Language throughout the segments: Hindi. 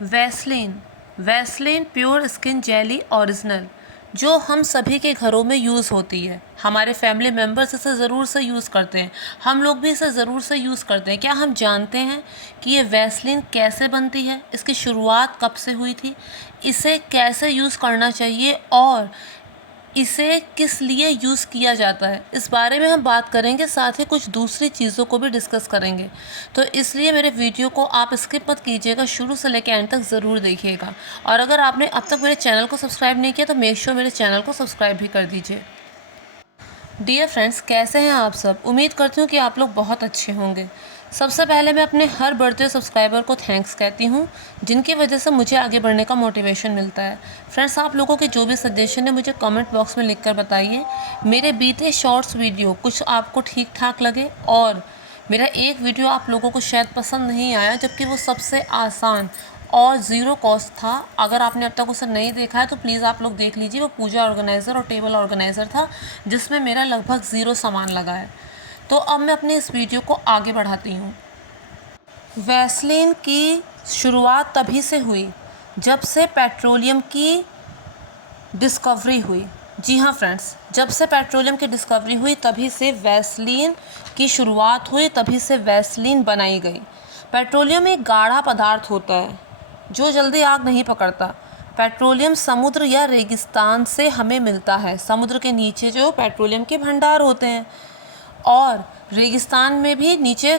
Vaseline Vaseline pure skin jelly original, जो हम सभी के घरों में यूज़ होती है। हमारे फैमिली मेम्बर्स इसे ज़रूर से यूज़ करते हैं, हम लोग भी इसे ज़रूर से यूज़ करते हैं। क्या हम जानते हैं कि ये वैसलीन कैसे बनती है, इसकी शुरुआत कब से हुई थी, इसे कैसे यूज़ करना चाहिए और इसे किस लिए यूज़ किया जाता है, इस बारे में हम बात करेंगे। साथ ही कुछ दूसरी चीज़ों को भी डिस्कस करेंगे। तो इसलिए मेरे वीडियो को आप स्किप मत कीजिएगा, शुरू से लेकर एंड तक ज़रूर देखिएगा। और अगर आपने अब तक मेरे चैनल को सब्सक्राइब नहीं किया तो मेक श्योर मेरे चैनल को सब्सक्राइब भी कर दीजिए। डियर फ्रेंड्स, कैसे हैं आप सब? उम्मीद करती हूँ कि आप लोग बहुत अच्छे होंगे। सबसे पहले मैं अपने हर बढ़ते सब्सक्राइबर को थैंक्स कहती हूँ, जिनकी वजह से मुझे आगे बढ़ने का मोटिवेशन मिलता है। फ्रेंड्स, आप लोगों के जो भी सजेशन है मुझे कमेंट बॉक्स में लिखकर बताइए। मेरे बीते शॉर्ट्स वीडियो कुछ आपको ठीक ठाक लगे और मेरा एक वीडियो आप लोगों को शायद पसंद नहीं आया, जबकि वो सबसे आसान और ज़ीरो कॉस्ट था। अगर आपने अब तक उसे नहीं देखा है तो प्लीज़ आप लोग देख लीजिए। वो पूजा ऑर्गेनाइज़र और टेबल ऑर्गेनाइज़र था, जिसमें मेरा लगभग ज़ीरो सामान लगा है। तो अब मैं अपनी इस वीडियो को आगे बढ़ाती हूँ। वैसलीन की शुरुआत तभी से हुई जब से पेट्रोलियम की डिस्कवरी हुई। जी हाँ फ्रेंड्स, जब से पेट्रोलियम की डिस्कवरी हुई तभी से वैसलीन की शुरुआत हुई, तभी से वैसलीन बनाई गई। पेट्रोलियम एक गाढ़ा पदार्थ होता है जो जल्दी आग नहीं पकड़ता। पेट्रोलियम समुद्र या रेगिस्तान से हमें मिलता है। समुद्र के नीचे जो पेट्रोलियम के भंडार होते हैं, और रेगिस्तान में भी नीचे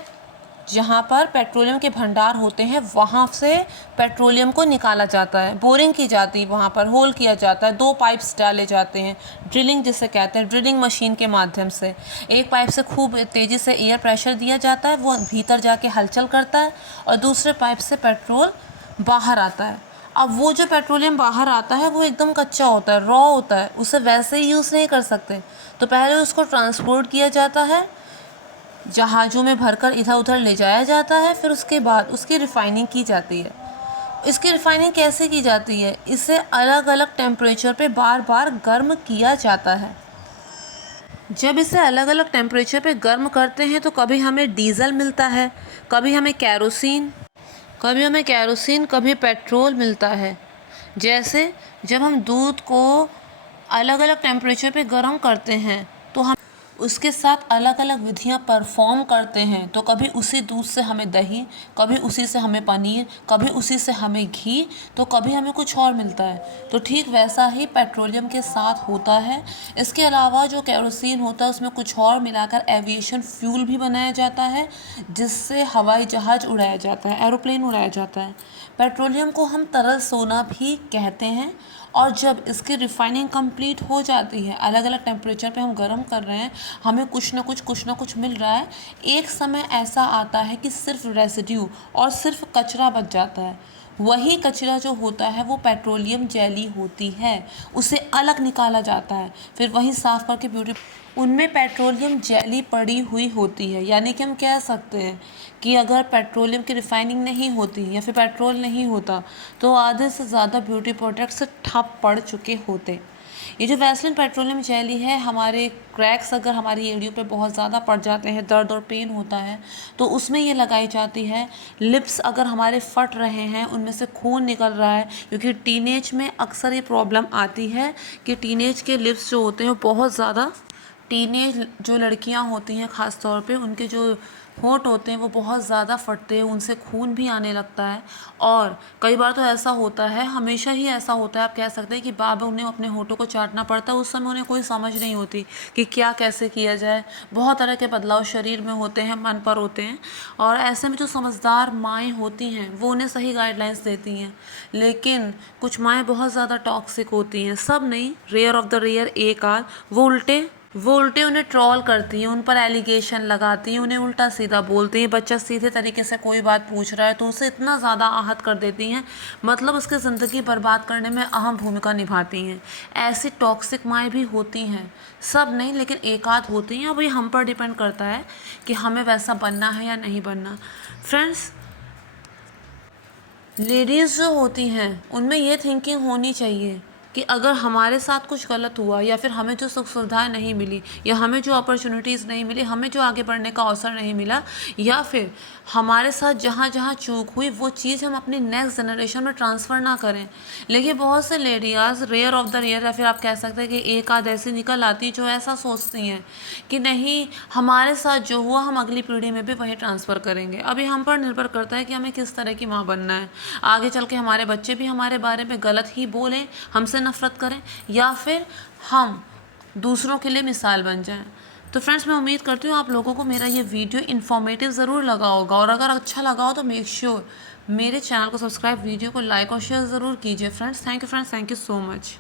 जहाँ पर पेट्रोलियम के भंडार होते हैं वहाँ से पेट्रोलियम को निकाला जाता है। बोरिंग की जाती है, वहाँ पर होल किया जाता है, 2 पाइप्स डाले जाते हैं, ड्रिलिंग जिसे कहते हैं, ड्रिलिंग मशीन के माध्यम से। एक पाइप से खूब तेज़ी से एयर प्रेशर दिया जाता है, वो भीतर जाके हलचल करता है, और दूसरे पाइप से पेट्रोल बाहर आता है। अब वो जो पेट्रोलियम बाहर आता है वो एकदम कच्चा होता है, रॉ होता है, उसे वैसे ही यूज़ नहीं कर सकते। तो पहले उसको ट्रांसपोर्ट किया जाता है, जहाज़ों में भरकर इधर उधर ले जाया जाता है, फिर उसके बाद उसकी रिफ़ाइनिंग की जाती है। इसकी रिफ़ाइनिंग कैसे की जाती है? इसे अलग अलग टेम्परेचर पे बार बार गर्म किया जाता है। जब इसे अलग अलग टेम्परेचर पे गर्म करते हैं तो कभी हमें डीज़ल मिलता है, कभी हमें केरोसिन, कभी पेट्रोल मिलता है। जैसे जब हम दूध को अलग अलग टेम्परेचर पे गर्म करते हैं तो हम उसके साथ अलग अलग विधियां परफॉर्म करते हैं। तो कभी उसी दूध से हमें दही, कभी उसी से हमें पनीर, कभी उसी से हमें घी, तो कभी हमें कुछ और मिलता है। तो ठीक वैसा ही पेट्रोलियम के साथ होता है। इसके अलावा जो केरोसिन होता है उसमें कुछ और मिलाकर एविएशन फ्यूल भी बनाया जाता है, जिससे हवाई जहाज़ उड़ाया जाता है, एरोप्लेन उड़ाया जाता है। पेट्रोलियम को हम तरल सोना भी कहते हैं। और जब इसकी रिफाइनिंग कंप्लीट हो जाती है, अलग अलग टेम्परेचर पे हम गर्म कर रहे हैं, हमें कुछ ना कुछ मिल रहा है, एक समय ऐसा आता है कि सिर्फ रेसिड्यू और सिर्फ कचरा बच जाता है। वही कचरा जो होता है वो पेट्रोलियम जेली होती है, उसे अलग निकाला जाता है, फिर वही साफ़ करके ब्यूटी उनमें पेट्रोलियम जेली पड़ी हुई होती है। यानी कि हम कह सकते हैं कि अगर पेट्रोलियम की रिफाइनिंग नहीं होती या फिर पेट्रोल नहीं होता तो आधे से ज़्यादा ब्यूटी प्रोडक्ट्स ठप पड़ चुके होते। ये जो वैसलीन पेट्रोलियम जेली है, हमारे क्रैक्स अगर हमारी एड़ियों पे बहुत ज़्यादा पड़ जाते हैं, दर्द और पेन होता है, तो उसमें ये लगाई जाती है। लिप्स अगर हमारे फट रहे हैं, उनमें से खून निकल रहा है, क्योंकि टीनेज में अक्सर ये प्रॉब्लम आती है कि टीनेज के लिप्स जो होते हैं वो बहुत ज़्यादा, टीनेज जो लड़कियां होती हैं ख़ास तौर पे, उनके जो होंठ होते हैं वो बहुत ज़्यादा फटते हैं, उनसे खून भी आने लगता है। और कई बार तो ऐसा होता है, हमेशा ही ऐसा होता है, आप कह सकते हैं कि बार बार उन्हें अपने होठों को चाटना पड़ता है। उस समय उन्हें कोई समझ नहीं होती कि क्या कैसे किया जाए। बहुत तरह के बदलाव शरीर में होते हैं, मन पर होते हैं, और ऐसे में जो समझदार माएँ होती हैं वो उन्हें सही गाइडलाइंस देती हैं। लेकिन कुछ माएँ बहुत ज़्यादा टॉक्सिक होती हैं, सब नहीं, रेयर ऑफ द रेयर एक आध, वो उल्टे उन्हें ट्रोल करती हैं, उन पर एलिगेशन लगाती हैं, उन्हें उल्टा सीधा बोलती हैं। बच्चा सीधे तरीके से कोई बात पूछ रहा है तो उसे इतना ज़्यादा आहत कर देती हैं, मतलब उसकी ज़िंदगी बर्बाद करने में अहम भूमिका निभाती हैं। ऐसी टॉक्सिक माएँ भी होती हैं, सब नहीं लेकिन एक आध होती हैं। अब ये हम पर डिपेंड करता है कि हमें वैसा बनना है या नहीं बनना। फ्रेंड्स, लेडीज़ जो होती हैं उनमें ये थिंकिंग होनी चाहिए कि कि अगर हमारे साथ कुछ गलत हुआ या फिर हमें जो सुख सुविधाएं नहीं मिली या हमें जो अपॉर्चुनिटीज़ नहीं मिली, हमें जो आगे बढ़ने का अवसर नहीं मिला, या फिर हमारे साथ जहाँ जहाँ चूक हुई वो चीज़ हम अपनी नेक्स्ट जनरेशन में ट्रांसफ़र ना करें। लेकिन बहुत से ladies rare of the rare, या फिर आप कह सकते हैं कि एक आध ऐसी निकल आती जो ऐसा सोचती हैं कि नहीं, हमारे साथ जो हुआ हम अगली पीढ़ी में भी वही ट्रांसफ़र करेंगे। अभी हम पर निर्भर करता है कि हमें किस तरह की माँ बनना है। आगे चल के हमारे बच्चे भी हमारे बारे में गलत ही बोलें, हमसे नफ़रत करें, या फिर हम दूसरों के लिए मिसाल बन जाएं। तो फ्रेंड्स, मैं उम्मीद करती हूँ आप लोगों को मेरा ये वीडियो इन्फॉर्मेटिव ज़रूर लगा होगा, और अगर अच्छा लगा हो तो मेक श्योर मेरे चैनल को सब्सक्राइब, वीडियो को लाइक और शेयर ज़रूर कीजिए friends. Thank you friends, thank you so much.